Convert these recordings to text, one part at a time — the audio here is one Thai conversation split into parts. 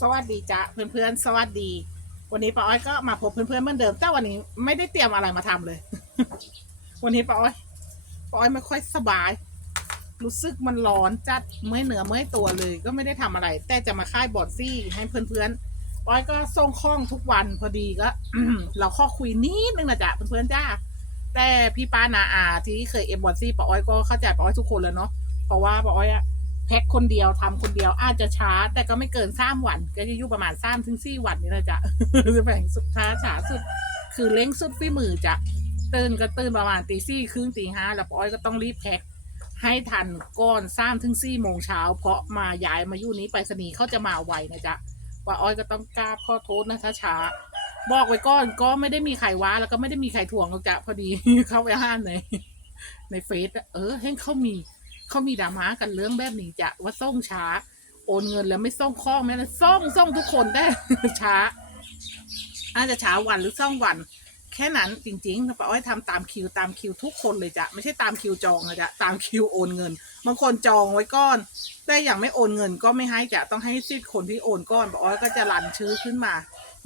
สวัสดีจ้ะเพื่อนๆ สวัสดี วันนี้ป้าอ้อยก็มาพบเพื่อนๆเหมือนเดิม แต่วันนี้ไม่ได้เตรียมอะไรมาทำเลย วันนี้ป้าอ้อยป้าอ้อยไม่ค่อยสบาย รู้สึกมันร้อนจัดเมื่อยเหนือเมื่อยตัวเลย ก็ไม่ได้ทำอะไร แต่จะมาค่ายบอดซี่ให้เพื่อนๆป้าอ้อยก็ส่งข้องทุกวันพอดีก็เราข้อคุยนิดนึงนะจ๊ะเพื่อนๆจ้าแต่พี่ป้านาอาที่เคยเอ็มบอดซี่ป้าอ้อยก็เข้าใจป้าอ้อยทุกคนแล้วเนาะเพราะว่าป้าอ้อยอะ แพ็คคนเดียวทำคนเดียวอาจจะช้า แต่ก็ไม่เกินสามวัน ก็จะอยู่ประมาณสามถึงสี่วันนี่แหละจ้ะจะแบ่งสุดช้าช้าสุด คือเล้งสุดฝีมือจ้ะตื่นก็ตื่นประมาณตีสี่ครึ่งตีห้าแล้วปอ้อยก็ต้องรีบแพ็คให้ทันก่อนสามถึงสี่โมงเช้าเพราะมาย้ายมาอยู่นี้ไปรษณีย์เขาจะมาไวนะจ๊ะป้าอ้อยก็ต้องกราบขอโทษนะช้า บอกไว้ก่อนก็ไม่ได้มีใครว้าแล้วก็ไม่ได้มีใครทวงหรอกจ้ะพอดีเข้าไปห้านในในเฟซเออเห็นเขามี เขามีดราม่ากันเรื่องแบบนี้จะว่าส่งช้า โอนเงินแล้วไม่ส่งข้องแม่นะส่งส่งทุกคนได้ช้า อาจจะช้าวันหรือส่องวัน แค่นั้นจริงๆป้าอ้อยทำตามคิวตามคิวทุกคนเลยจ้ะไม่ใช่ตามคิวจองนะจ๊ะตามคิวโอนเงินบางคนจองไว้ก้อน แต่อย่างไม่โอนเงินก็ไม่ให้จ้ะต้องให้สิทธิ์คนที่โอนก้อนป้าอ้อยก็จะรันชื่อขึ้นมา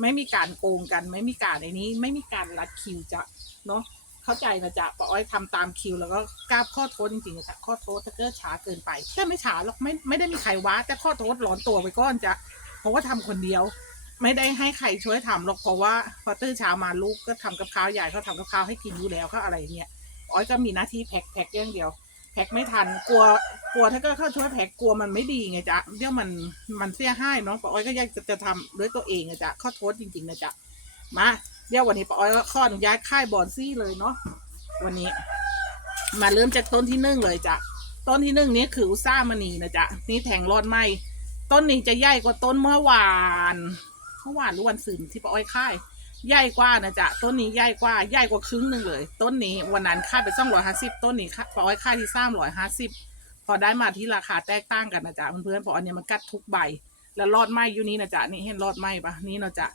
ไม่มีการโกงกัน ไม่มีการในนี้ ไม่มีการรัดคิวจ้ะเนาะ เข้าใจนะจ๊ะป้าอ้อยทำตามคิว แล้วก็กราข้อโทษจริงๆนะจ๊ะข้อโทษถ้าเกิดช้าเกินไปแต่ไม่ช้าหรอกไม่ไม่ได้มีใครว้าแต่ข้อโทษร้อนตัวไปก้อนจ้ะเพราะว่าทำคนเดียว ไม่ได้ให้ใครช่วยทำหรอกเพราะว่าพอตื่นเช้ามาลูกก็ทำกับข้าวใหญ่เขาทำกับข้าวให้กินอยู่แล้วเขาอะไรเงี้ยอ้อยก็มีหน้าที่แพ็คแพ็คอย่างเดียวแพ็คไม่ทันกลัวกลัวถ้าเกิดเขาช่วยแพ็คกลัวมันไม่ดีไงจ๊ะเดี๋ยวมันมันเสียหายเนาะป้าอ้อยก็อยากจะจะทำด้วยตัวเองไงจ๊ะข้อโทษจริงๆนะจ๊ะมา เดี๋ยววันนี้ป้าอ้อยก็ข้ออนุญาตค่ายบอนซี่เลยเนาะวันนี้ มาเริ่มจากต้นที่หนึ่งเลยจ้ะต้นที่หนึ่งนี้คืออุซ่ามณีนะจ๊ะนี่แทงรอดไหมต้นนี้จะใหญ่กว่าต้นเมื่อวานเมื่อวานหรือวันศุกร์ที่ป้าอ้อยค่ายใหญ่กว่านะจ๊ะต้นนี้ใหญ่กว่าใหญ่กว่าครึ่งหนึ่งเลย ต้นนี้วันนั้นค่ายไปสองร้อยห้าสิบต้นนี้ค่าป้าอ้อยค่ายที่สามร้อยห้าสิบพอได้มาที่ราคาแตกต่างกันนะจ๊ะเพื่อนๆเพราะอันเนี้ยมันกัดทุกใบ แล้วรอดไหมอยู่นี้นะจ๊ะนี่เห็นรอดไหมปะนี่นะจ๊ะ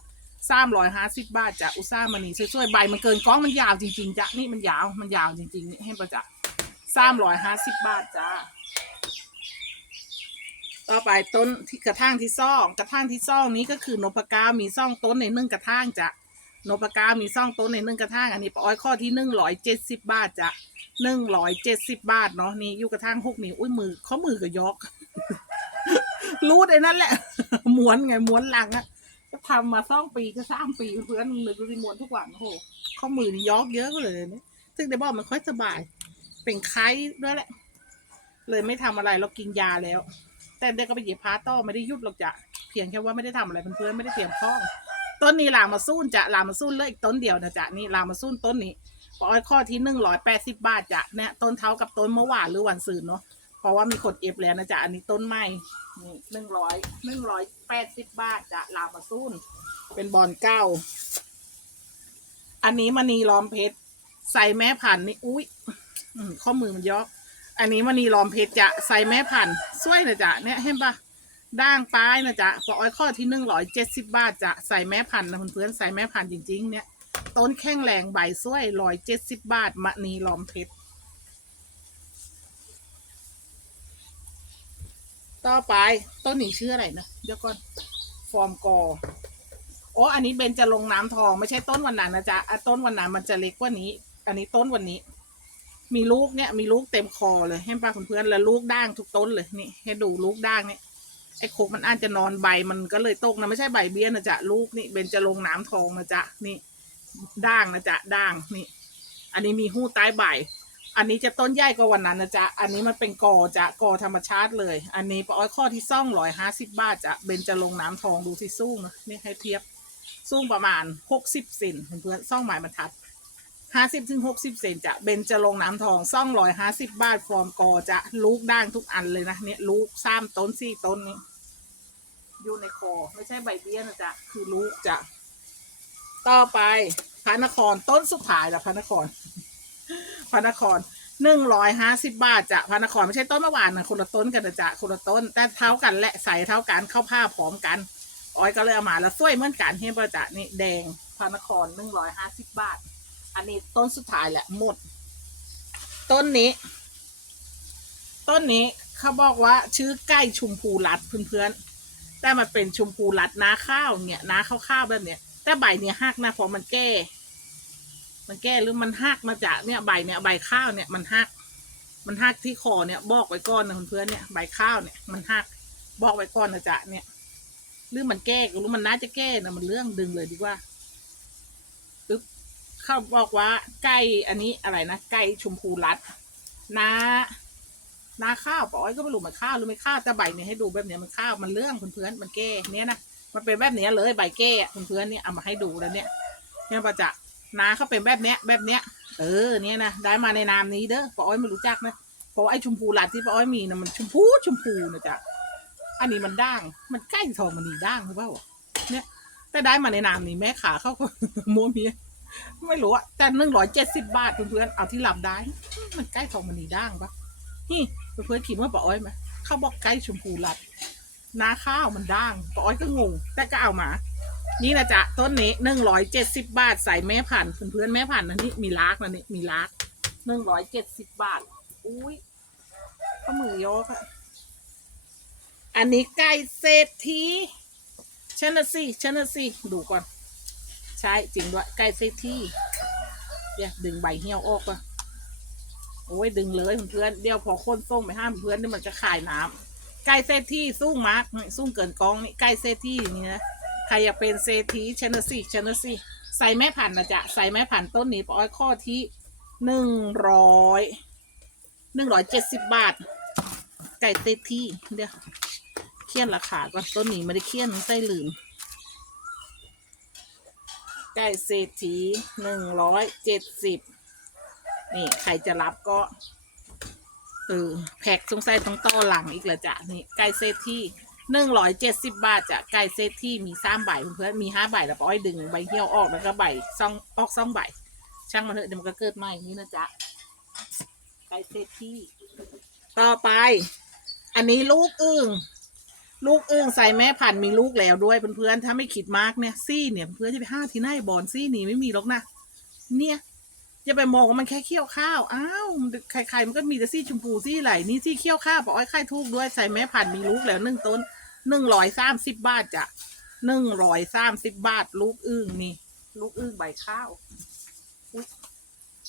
สามร้อยห้าสิบบาทจ้ะอุซ่ามณีสวยๆใบมันเกินกล้องมันยาวจริงๆจ้ะนี่มันยาวมันยาวจริงๆนี่ให้ประจักษ์สามร้อยห้าสิบบาทจ้าต่อไปต้นที่กระถางที่ซ่อง กระถางที่ซ่องนี้ก็คือนพก้ามีซ่องต้นในหนึ่งกระถางจ้ะนพก้ามีซ่องต้นในหนึ่งกระถางอันนี้ปอ้อยข้อที่หนึ่งร้อยเจ็ดสิบบาทจ้ะหนึ่งร้อยเจ็ดสิบบาทเนาะนี่อยู่กระถางหกนิ้วอุ้ยมือข้อมือก็ยกรูดไอ้นั่นแหละม้วนไงม้วนหลังอะ ก็ทำมาสองปีก็สามปีเพื่อนเลยดูสิมวนทุกวันโอ้โหข้อมือนี่ยอกเยอะก็เลยเนี่ยซึ่งได้บอกมันค่อยสบาย เป็นไข้ด้วยแหละ เลยไม่ทำอะไรเรากินยาแล้ว แต่เด็กก็ไปเหยียบพาต่อไม่ได้ยุบหรอกจ้ะเพียงแค่ว่าไม่ได้ทำอะไรเพื่อนๆไม่ได้เตรียมข้องต้นนี้ลามาสู้จะลามาสู้เลยอีกต้นเดียวนะจ๊ะนี่ลามาสู้ต้นนี้ปอ้อยข้อที่หนึ่งร้อยแปดสิบบาทจ้ะเนี่ยต้นเท้ากับต้นเมื่อวานหรือวันสื่นเนาะเพราะว่ามีคนเอฟแล้วนะจ๊ะอันนี้ต้นไม้ นี่หนึ่งร้อยหนึ่งร้อยแปดสิบบาทจะลามาซุนเป็นบอลเก้า อันนี้มณีล้อมเพชรใส่แม่พันธุ์นี่อุ้ยอืมข้อมือมันเยอะอันนี้มณีล้อมเพชรจะใส่แม่พันธุ์สวยนะจ๊ะเนี่ยเห็นปะด่างป้ายนะจ๊ะปออ้อยข้อที่หนึ่งร้อยเจ็ดสิบบาทจะใส่แม่พันธุ์นะเพื่อนๆใส่แม่พันธุ์จริงๆ เนี่ย ต้นแข้งแรงใบสวยร้อยเจ็ดสิบบาทมณีล้อมเพชร ต่อไปต้นนี้ชื่ออะไรนะเดี๋ยวก่อนฟอร์มกอโอ้อันนี้เบนจะลงน้ำทองไม่ใช่ต้นวันนั้นนะจ๊ะอะต้นวันนั้นมันจะเล็กกว่านี้ อันนี้ต้นวันนี้ มีลูกเนี่ยมีลูกเต็มคอเลยให้ป้าเพื่อนๆแล้วลูกด่างทุกต้นเลยนี่ให้ดูลูกด่างเนี่ยไอ้โคกมันอาจจะนอนใบมันก็เลยตกนะไม่ใช่ใบเบี้ยนะจ๊ะลูกนี่เบนจะลงน้ำทองนะจ๊ะนี่ด่างนะจ๊ะด่างนี่ อันนี้มีหู้ใต้ใบ อันนี้จะต้นใหญ่กว่าวันนั้นนะจ๊ะ อันนี้มันเป็นกอจะกอธรรมชาติเลย อันนี้ปอ้อยข้อที่ซ่องร้อยห้าสิบบาทจะเบนจะลงน้ำทองดูสิสู้นะนี่ให้เทียบสู้ประมาณหกสิบเซนเพื่อนๆซ่องหมายบรรทัดห้าสิบถึงหกสิบเซนจะเบนจะลงน้ำทองซ่องร้อยห้าสิบบาทฟอร์มกอจะลูกด่างทุกอันเลยนะเนี่ยลูกสามต้นสี่ต้นนี้อยู่ในคอไม่ใช่ใบเบี้ยนะจ๊ะคือลูกจะต่อไปพระนครต้นสุดท้ายละพระนคร พระนครหนึ่งร้อยห้าสิบบาทจ้ะพระนครไม่ใช่ต้นเมื่อวานนะคนละต้นกันนะจ๊ะคนละต้น แต่เท่ากันและใส่เท่ากันเข้าผ้าพร้อมกันอ้อยก็เลยเอามาแล้วสวยเหมือนกันเห็นป่ะจ๊ะนี่แดงพระนครหนึ่งร้อยห้าสิบบาท อันนี้ต้นสุดท้ายแหละหมด ต้นนี้ ต้นนี้เขาบอกว่าชื่อใกล้ชุมพูรัดเพื่อนๆแต่มันเป็นชุมพูรัดนาข้าวเนี่ยนาข้าวข้าวๆแบบเนี้ยแต่ใบเนี่ยหักนะเพราะมันแก้ มันแก้หรือมันหักมาจากเนี่ยใบเนี่ยใบข้าวเนี่ยมันหัก มันหักที่คอเนี่ยบอกไว้ก่อนนะเพื่อนเนี่ยใบข้าวเนี่ยมันหักบอกไว้ก่อนนะจ๊ะเนี่ยหรือมันแก้หรือมันน่าจะแก้นะมันเรื่องดึงเลยดีกว่าปึ๊บเขาบอกว่าไก่อันนี้อะไรนะไก่ชมพูรัดนานาข้าวปอยก็ไม่รู้มันข้าวหรือไม่ข้าวแต่ใบเนี่ยให้ดูแบบเนี้ยมันข้าวมันเรื่องเพื่อนๆมันแก้เนี่ยนะมันเป็นแบบเนี้ยเลยใบแก้เพื่อนๆเนี่ยเอามาให้ดูแล้วเนี่ยเนี่ยประจักษ์ นาเขาเป็นแบบเนี้ย แบบเนี้ย เออเนี่ยนะได้มาในนามนี้เด้อป้าอ้อยไม่รู้จักนะเพราะว่าไอ้ชมพูหลาดที่ป้าอ้อยมีนะมันชมพูชมพูนะจ๊ะอันนี้มันด่าง มันใกล้ทองมันนี่ด่างหรือเปล่าเนี่ย แต่ได้มาในนามนี้แม่ขาเขาก็มัวเมียไม่รู้อะแต่หนึ่งร้อยเจ็ดสิบบาทเพื่อนๆเอาที่หลับได้ มันใกล้ทองมันนี่ด่างปะนี่เพื่อนๆคิดว่าป้าอ้อยไหมเขาบอกใกล้ชมพูหลัดนาข้าวมันด่างป้าอ้อยก็งงแต่ก็เอามา นี่นะจ๊ะต้นนี้หนึ่งร้อยเจ็ดสิบบาทใส่แม่พันธุ์เพื่อนๆแม่พันธุ์นะนี่มีลากนะนี่มีลากหนึ่งร้อยเจ็ดสิบบาท อุ้ยข้ามือยกอะอันนี้ไก่เศรษฐีชนะสิชนะสิดูก่อน ใช่จริงด้วยไก่เศรษฐีเดี๋ยวดึงใบเหี่ยวออกก่อนโอ้ยดึงเลยเพื่อนเดี๋ยวพอคนส่งไปห้ามเพื่อนนี่มันจะขายน้ำไก่เศรษฐีสู้มากสู้เกินกองนี่ไก่เศรษฐีอย่างนี้นะ ใครอยากเป็นเศรษฐีชนะสิชนะสิใส่แม่พันนะจ๊ะใส่แม่พันต้นนี้ปอ้อยข้อที่หนึ่งร้อยหนึ่งร้อยเจ็ดสิบบาท ไก่เศรษฐีเดี๋ยวเคียนราคาก่อนต้นนี้ไม่ได้เคียนใส่ลืม ไก่เศรษฐีหนึ่งร้อยเจ็ดสิบนี่ ใครจะรับก็เออแพ็กสงสัยต้องต่อหลังอีกล้วจ้ะนี่ไก่เศรษฐี หนึ่งร้อยเจ็ดสิบบาทจากไก่เซตที่มีสามใบเพื่อนมีห้าใบแล้วป้อ้อยดึงใบเหี่ยวออกแล้วก็ใบซองออกซองใบ ช่างมันเถอะเดี๋ยวมันก็เกิดใหม่นี่นะจ๊ะไก่เซตที่ ต่อไป อันนี้ลูกอึ่งลูกอึ่งใส่แม่พันธุ์มีลูกแล้วด้วยเพื่อนๆถ้าไม่คิดมากเนี่ยซี่เนี่ยเพื่อนจะไปห้าที่ไหนบอลซี่นี่ไม่มีหรอกนะเนี่ยจะไปมองว่ามันแค่เคี่ยวข้าวอ้าวใครๆมันก็มีแต่ซี่ชมพูซี่ไหลนี่ซี่เคี่ยวข้าวปอ้อยไข่ทูกด้วยใส่แม่พันธุ์มีลูกแล้วหนึ่งต้น หนึ่งร้อยสามสิบบาทจ้ะหนึ่งร้อยสามสิบบาท ลูกอึ้งนี่ ลูกอึ้งใบข้าว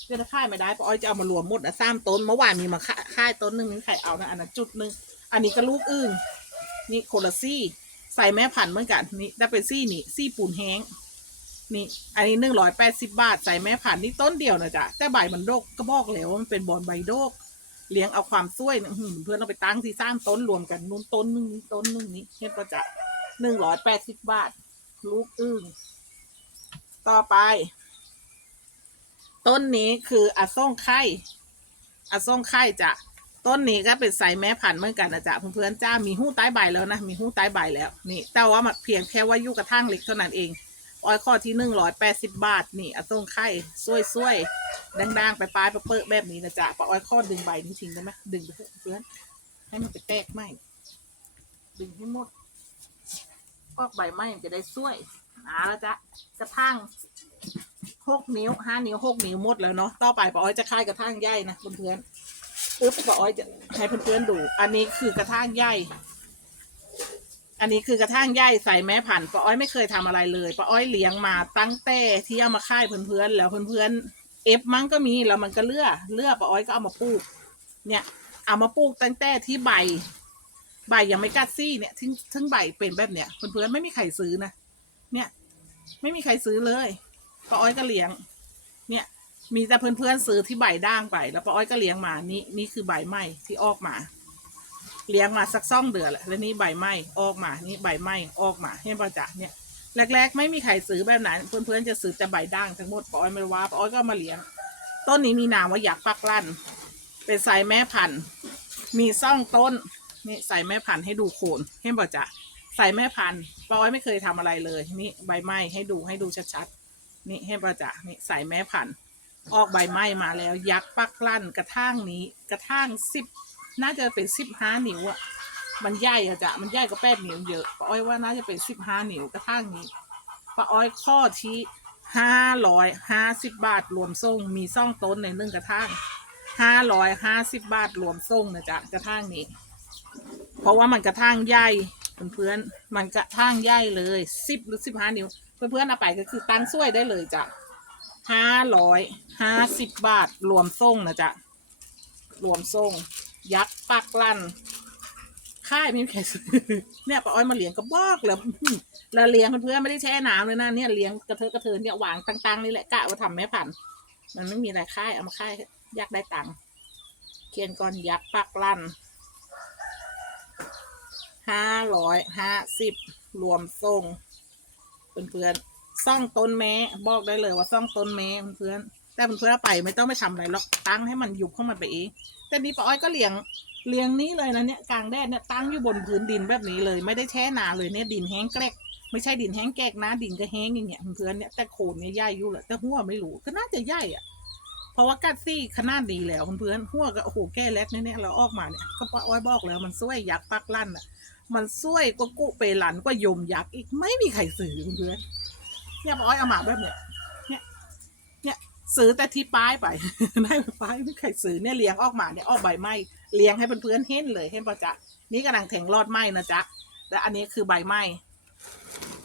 เดี๋ยวถ้าค่ายไม่ได้ปะอ้อยจะเอามารวมหมดนะสามต้นเมื่อวานมีมาค่ายต้นหนึ่งมีใครเอานะอันนั้นจุดหนึ่งอันนี้ก็ลูกอึ้งนี่โคลาซี่ ใส่แม่พันธุ์เหมือนกันนี่ถ้าเป็นซี่นี่ซี่ปูนแห้งนี่ อันนี้หนึ่งร้อยแปดสิบบาท ใส่แม่พันธุ์นี่ต้นเดียวนะจ๊ะแต่ใบมันโดกก็บอกแล้วว่ามันเป็นบอลใบโดก เลี้ยงเอาความสวยนะอื้อหือเพื่อนเราไปตั้งที่สร้างต้นรวมกันนู้นต้นนึงนี้ต้นนึงนี้เห็นประจักหนึ่งร้อยแปดสิบบาท ลูกอึ้งต่อไป ต้นนี้คืออาส่งไข่อาส่งไข่จะต้นนี้ก็เป็นสายแม่พันธุ์เหมือนกันนะจ๊ะเพื่อนๆจ้ามีหู้ใต้ใบแล้วนะมีหู้ใต้ใบแล้วนี่แต่ว่ามันเพียงแค่ว่ายู่กระทั่งเล็กเท่านั้นเอง อ้อยข้อที่หนึ่งร้อยแปดสิบบาทนี่อาส่งไข่สวยๆดังๆ ไปปลายไปเปิดแบบนี้นะจ๊ะป้าอ้อยข้อดึงใบนี้ทิ้งได้ไหมดึงไปเพื่อนให้มันไปแตกไหมดึงให้หมดก็ใบไม้มันจะได้สวยอาแล้วจ๊ะกระทั่งหกนิ้วห้านิ้วหกนิ้วหมดแล้วเนาะต่อไปป้าอ้อยจะคายกระทั่งใหญ่นะเพื่อนๆปึ๊บป้าอ้อยจะให้เพื่อนๆดู อันนี้คือกระทั่งใหญ่ อันนี้คือกระทั่งใหญ่ใส่แม่พันป้าอ้อยไม่เคยทำอะไรเลยป้าอ้อยเลี้ยงมาตั้งแต่ที่เอามาค่ายเพื่อนๆแล้วเพื่อนๆเอฟมั้งก็มีแล้วมันก็เลือเลือป้าอ้อยก็เอามาปลูก เนี่ย เอามาปลูกตั้งแต่ที่ใบ ใบยังไม่กัดซี่เนี่ยทิ้งทิ้งใบเป็นแบบเนี้ยเพื่อนๆไม่มีใครซื้อนะเนี่ยไม่มีใครซื้อเลยป้าอ้อยก็เลี้ยง เนี่ย มีแต่เพื่อนๆซื้อที่ใบด่างไปแล้วป้าอ้อยก็เลี้ยงมานี่นี่คือใบไหม้ที่ออกมา เลี้ยงมาสักซ่องเดือนแหละแล้วนี่ใบไหม้ออกมา นี่ใบไหม้ออกมาให้ประจักษ์เนี่ยแรก ๆ ไม่มีใครซื้อแบบนั้นเพื่อนๆจะซื้อแต่ใบด่างทั้งหมดปอ้อยไม่ว่าปอ้อยก็มาเลี้ยง ต้นนี้มีนามว่าอยากปักลั่น เป็นสายแม่พันธุ์ มีซ่องต้นนี่ใส่แม่พันธุ์ให้ดูโคนให้บอกจะใส่แม่พันธุ์ปอ้อยไม่เคยทำอะไรเลยนี่ใบไม้ให้ดูให้ดูชัดๆนี่ให้ประจะนี่ใส่แม่พันธุ์ออกใบไม้มาแล้ว ยักษ์ปักลั่นกระทั่งนี้กระทั่งสิบ น่าจะเป็นสิบห้านิ้วอะมันใหญ่อะจ้ะมันใหญ่กว่าแปดนิ้วเยอะป้าอ้อยว่าน่าจะเป็นสิบห้านิ้วกระทั่งนี้ป้าอ้อยข้อที่ห้าร้อยห้าสิบบาทรวมส่งมีซ่องต้นในหนึ่งกระทั่งห้าร้อยห้าสิบบาทรวมส่งนะจ๊ะกระทั่งนี้ เพราะว่ามันกระทั่งใหญ่เพื่อนๆมันกระทั่งใหญ่เลยสิบหรือสิบห้านิ้วเพื่อนๆเอาไปก็คือตั้งช่วยได้เลยจ้ะห้าร้อยห้าสิบบาทรวมส่งนะจ๊ะรวมส่ง ยักษ์ปักลั่นค่ายไม่มีใครซื้อเนี่ยป้าอ้อยมาเลี้ยงกระบอกแล้วแล้วเลี้ยงเพื่อนไม่ได้แช่น้ำเลยนะเนี่ยเลี้ยงกระเทอะกระเทินเนี่ยวางตังๆนี่แหละกะว่าทำแม่พันมันไม่มีอะไรค่ายเอามาค่ายยากได้ตังค์เขียนก่อนยักษ์ปักลั่นห้าร้อยห้าสิบรวมส่งเพื่อนๆซ่องต้นแม้บอกได้เลยว่าซ่องต้นแม้เพื่อนๆแต่เพื่อนๆไปไม่ต้องไปทำอะไรหรอกตั้งให้มันยุบเข้ามาไปเอง แต่นี่ป้าอ้อยก็เลี้ยงเลี้ยงนี้เลยนะเนี่ยกลางแดดเนี่ยตั้งอยู่บนพื้นดินแบบนี้เลยไม่ได้แช่นาเลยเนี่ยดินแห้งแกลกไม่ใช่ดินแห้งแกลกนะดินก็แห้งอย่างเงี้ยเพื่อนเนี่ยแต่โคนเนี่ยใหญ่อยู่แหละแต่หัวไม่รู้ก็น่าจะใหญ่อะเพราะว่ากัดซี่ขนาดดีแล้วเพื่อนหัวก็โอ้โหแก้เล็กเนี่ยเราออกมาเนี่ยก็ป้าอ้อยบอกแล้วมันช่วยยักษ์ปักลั่นอะมันช่วยกว่ากุเปหลันกว่ายมยักษ์อีกไม่มีใครซื้อเพื่อนเนี่ยป้าอ้อยเอามาแบบเนี้ยเนี่ยเนี่ย ซื้อแต่ที่ป้ายไปได้ป้ายไม่ใครซื้อเนี่ยเลี้ยงออกมาเนี่ยออกใบไม้เลี้ยงให้เพื่อนๆเห็นเลยเห็นประจักษ์นี่กำลังแทงรอดไม้นะจ๊ะและอันนี้คือใบไม้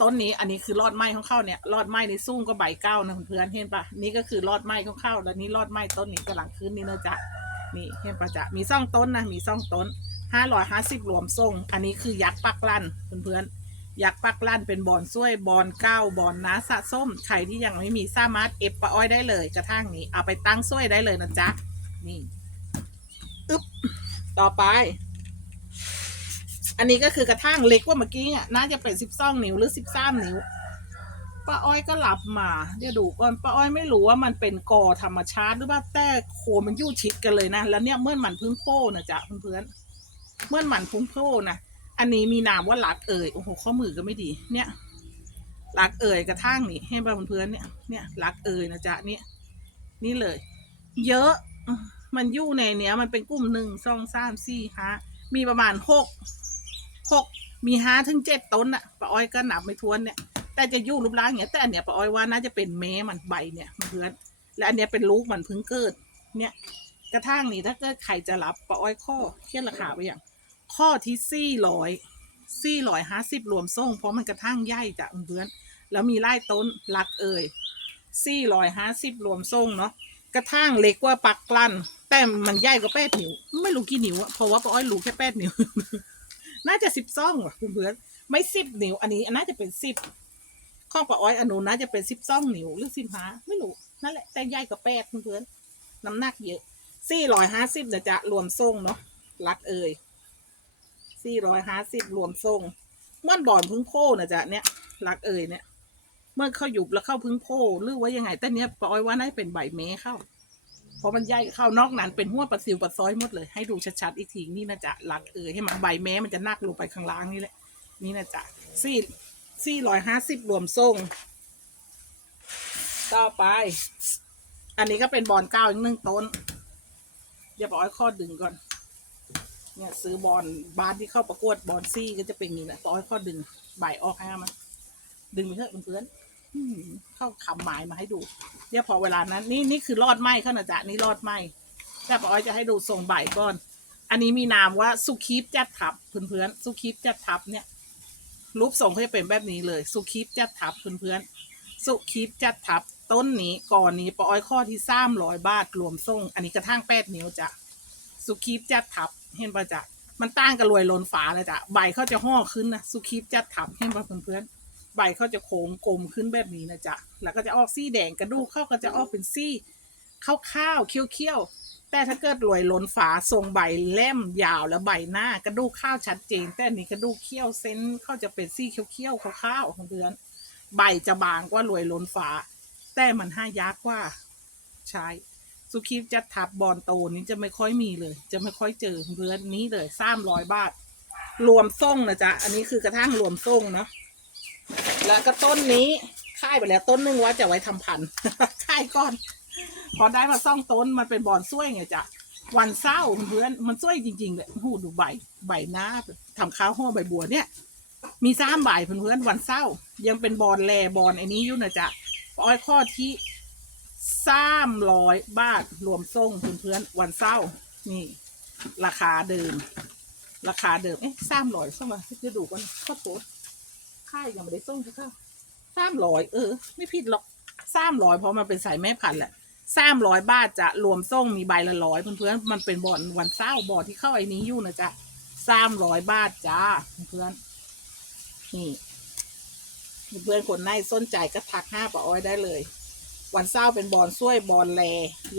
ต้นนี้อันนี้คือรอดไม้ของเข้าเนี่ยรอดไม้ในซุ้มก็ใบเก้านะเพื่อนเห็นปะนี่ก็คือรอดไม้ของเข้าแล้วนี่รอดไม้ต้นนี้กำลังขึ้นนี่นะจ๊ะนี่เห็นปะจ๊ะมีซ่องต้นนะมีซ่องต้นห้าร้อยห้าสิบรวมส่งอันนี้คือยักษ์ปักลั่นเพื่อนๆ อยักปักลั่นเป็นบอลซ้วยบอลเก้าบอลน้าสะส้มใครที่ยังไม่มีสามารถเอฟปะอ้อยได้เลยกระทั่งนี้ เอาไปตั้งซ้วยได้เลยนะจ๊ะ นี่อึ๊บต่อไป อันนี้ก็คือกระทั่งเล็กกว่าเมื่อกี้อะน่าจะเป็นสิบสองนิ้วหรือสิบสามนิ้วป้าอ้อยก็หลับมาเดี๋ยวดูก่อนป้าอ้อยไม่รู้ว่ามันเป็นกอธรรมชาติหรือว่าแต่โคมันยู่ชิดกันเลยนะ แล้วเนี่ยเมื่อมันพึ่งโพนะจ๊ะเพื่อนๆเมื่อมันพึ่งโพนะ อันนี้มีนามว่าหลักเอ่ยโอ้โหข้อมือก็ไม่ดี เนี่ยหลักเอ่ยกระทั่งนี่ให้เพื่อนเนี่ยเนี่ยหลักเอ่ยนะจ๊ะเนี่ยนี่เลย เยอะ มันยู่ในเนี้ย มันเป็นกลุ่มหนึ่งสองสามสี่ห้ามีประมาณหกหกมีห้าถึงเจ็ดต้นอะป้าอ้อยก็หนับไม่ทวนเนี่ย แต่จะยู่รูปร่างอย่างเงี้ยแต่อันเนี้ยป้าอ้อยว่าน่าจะเป็นแม้มันใบเนี่ยเพื่อนและอันเนี้ยเป็นลูกมันเพิ่งเกิด เนี่ย กระทั่งนี่ถ้าเกิดใครจะรับป้าอ้อยข้อเทียนราคาไปอย่าง ข้อที่สี่ร้อยสี่ร้อยห้าสิบรวมส่งเพราะมันกระทั่งใหญ่จ้ะเพื่อนแล้วมีไล่ต้นหลักเอ่ยสี่ร้อยห้าสิบรวมส่งเนาะกระทั่งเล็กกว่าปักกลั่นแต่มันใหญ่กว่าแปดนิ้วไม่รู้กี่นิ้วอะเพราะว่าป้าอ้อยรู้แค่แปดนิ้ว น่าจะสิบซ่องว่ะเพื่อนไม่สิบนิ้ว อันนี้น่าจะเป็นสิบข้องปลาอ้อยอันนู้นน่าจะเป็นสิบสองนิ้วหรือสิบห้าไม่รู้นั่นแหละแต่ใหญ่กว่าแปดเพื่อนน้ำหนักเยอะสี่ร้อยห้าสิบเดี๋ยวจะรวมส่งเนาะรักเอ่ย สี่ร้อยห้าสิบรวมส่งมื่อบ่อนพึ่งโพนะจ๊ะเนี่ยรักเอ่ยเนี่ยเมื่อเข้าหยุบแล้วเข้าพึ่งโพหรือว่ายังไงแต่เนี้ยปลาอ้อยว่าน่าเป็นใบเมเข้าเพราะมันใหญ่เข้านอกนั้นเป็นหัวปลาซิวปลาซ้อยหมดเลย ให้ดูชัดๆอีกทีนี่นะจ๊ะรักเอ่ยให้มันใบเมมันจะนักลงไปข้างล่างนี่แหละ นี่นะจ๊ะสี่สี่ร้อยห้าสิบรวมส่งต่อไป อันนี้ก็เป็นบอลเก้าอีกหนึ่งต้นเดี๋ยวปออ้อยข้อดึงก่อน เนี่ยซื้อบอลบาสที่เข้าประกวดบอลซี่ก็จะเป็นอย่างนี้แหละปออ้อยข้อดึงใบออกให้มันดึงไปเถอะเพื่อนๆเข้าคำหมายมาให้ดูเดี๋ยพอเวลานั้น นี่นี่คือรอดไหมเข้านะจ๊ะนี่รอดไหมแต่ปออยจะให้ดูทรงใบก่อน อันนี้มีนามว่าสุคีฟจัดทับเพื่อนๆสุคีฟจัดทับเนี่ยรูปทรงเขาจะเป็นแบบนี้เลยสุคีฟจัดทับเพื่อนๆสุคีฟจัดทับต้นนี้ก่อนนี้ปออยข้อที่สามร้อยบาทรวมส่งอันนี้กระทั่งแปดนิ้วจ้ะสุคีฟจัดทับ เห็นปะจ๊ะมันตั้งกับรวยล้นฟ้าเลยจ้ะใบเขาจะห่อขึ้นนะสุคีฟจัดทับเห็นปะเพื่อนๆใบเขาจะโค้งกลมขึ้นแบบนี้นะจ๊ะแล้วก็จะออกซี่แดงกระดูกเขาก็จะออกเป็นซี่ข้าวๆเคี้ยวๆแต่ถ้าเกิดรวยล้นฝาทรงใบเล่มยาวแล้วใบหน้ากระดูกข้าวชัดเจน แต่นี้กระดูกเขี้ยวเส้นเขาจะเป็นซี่เขี้ยวๆข้าวๆของเดือนใบจะบางกว่ารวยล้นฝาแต่มันห้ายากกว่าใช่ สุขีจะทับบอลโตนี้จะไม่ค่อยมีเลย จะไม่ค่อยเจอเรือนนี้เลยสามร้อยบาท รวมส่งนะจ๊ะ อันนี้คือกระทั่งรวมส่งเนาะแล้วก็ต้นนี้ค่ายไปแล้วต้นนึงว่าจะไว้ทำพันธุ์ค่ายก่อน พอได้มาซ่องต้นมันเป็นบอนซ้วยไงจ๊ะวันเศร้าเพื่อนมันซ้วยจริงๆเลยหูดูใบใบหน้าทำข้าวห่อใบบัวเนี่ย มีสามใบเพื่อนวันเศร้า ยังเป็นบอลแลบอลไอ้นี้อยู่นะจ๊ะอ้อยข้อที่ สามร้อยบาท รวมส่งเพื่อนๆวันเศร้านี่ ราคาเดิม ราคาเดิม เอ๊ะสามร้อยสมัยจะดูกันข้าวโพดค่ายยังไม่ได้ส่งที่ข้าวสามร้อยเออ ไม่ผิดหรอกสามร้อยเพราะมันเป็นสายแม่พันธุ์แหละสามร้อยบาทจะรวมส่งมีใบละร้อยเพื่อนๆมันเป็นบอลวันเศร้าบอลที่เข้าไอ้นี้อยู่นะจ๊ะสามร้อยบาทจ้าเพื่อนนี่เพื่อนคนไหนสนใจก็ทักห้าปะอ้อยได้เลย วันเศร้าเป็นบอลซ้วยบอลแล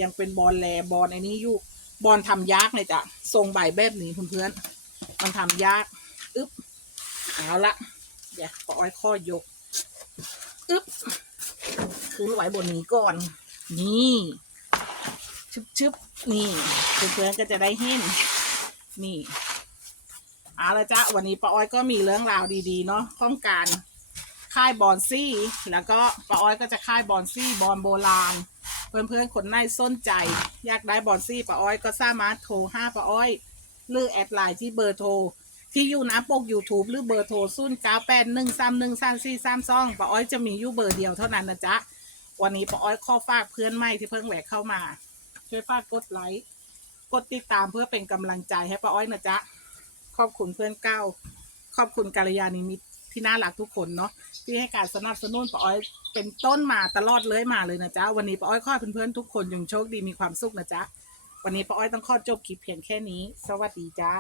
ยังเป็นบอลแลบอลไอ้นี้อยู่บอลทำยากเลยจ้ะทรงใบแบบนี้เพื่อนๆมันทำยากอึ๊บเอาละเดี๋ยวปะอ้อยข้อยกอึ๊บคือไว้บนนี้ก่อน นี่ชึบชึบนี่เพื่อนๆก็จะได้เห็นนี่เอาละจ้ะวันนี้ป้าอ้อยก็มีเรื่องราวดีๆเนาะต้องการ ค่ายบอลซี่แล้วก็ป้าอ้อยก็จะค่ายบอลซี่บอลโบราณ เพื่อนๆคนไหนสนใจ อยากได้บอลซี่ป้าอ้อยก็สามารถโทรห้าป้าอ้อย หรือแอดไลน์ที่เบอร์โทรที่อยู่น้าปก YouTube หรือเบอร์โทรศูนย์เก้าแปดหนึ่งสามหนึ่งสามสี่สามสองป้าอ้อยจะมีอยู่เบอร์เดียวเท่านั้นนะจ๊ะ วันนี้ป้าอ้อยข้อฝากเพื่อนใหม่ที่เพิ่งแหวกเข้ามา ช่วยฝากกดไลค์ กดติดตามเพื่อเป็นกำลังใจให้ป้าอ้อยนะจ๊ะ ขอบคุณเพื่อนเก้า ขอบคุณกาลยานิมิต ที่น่ารักทุกคนเนาะที่ให้การสนับสนุนป้าอ้อยเป็นต้นมาตลอดเลยมาเลยนะจ๊ะวันนี้ป้าอ้อยขอให้เพื่อนๆทุกคนจงโชคดีมีความสุขนะจ๊ะวันนี้ป้าอ้อยต้องขอจบคลิปเพียงแค่นี้ สวัสดีจ้า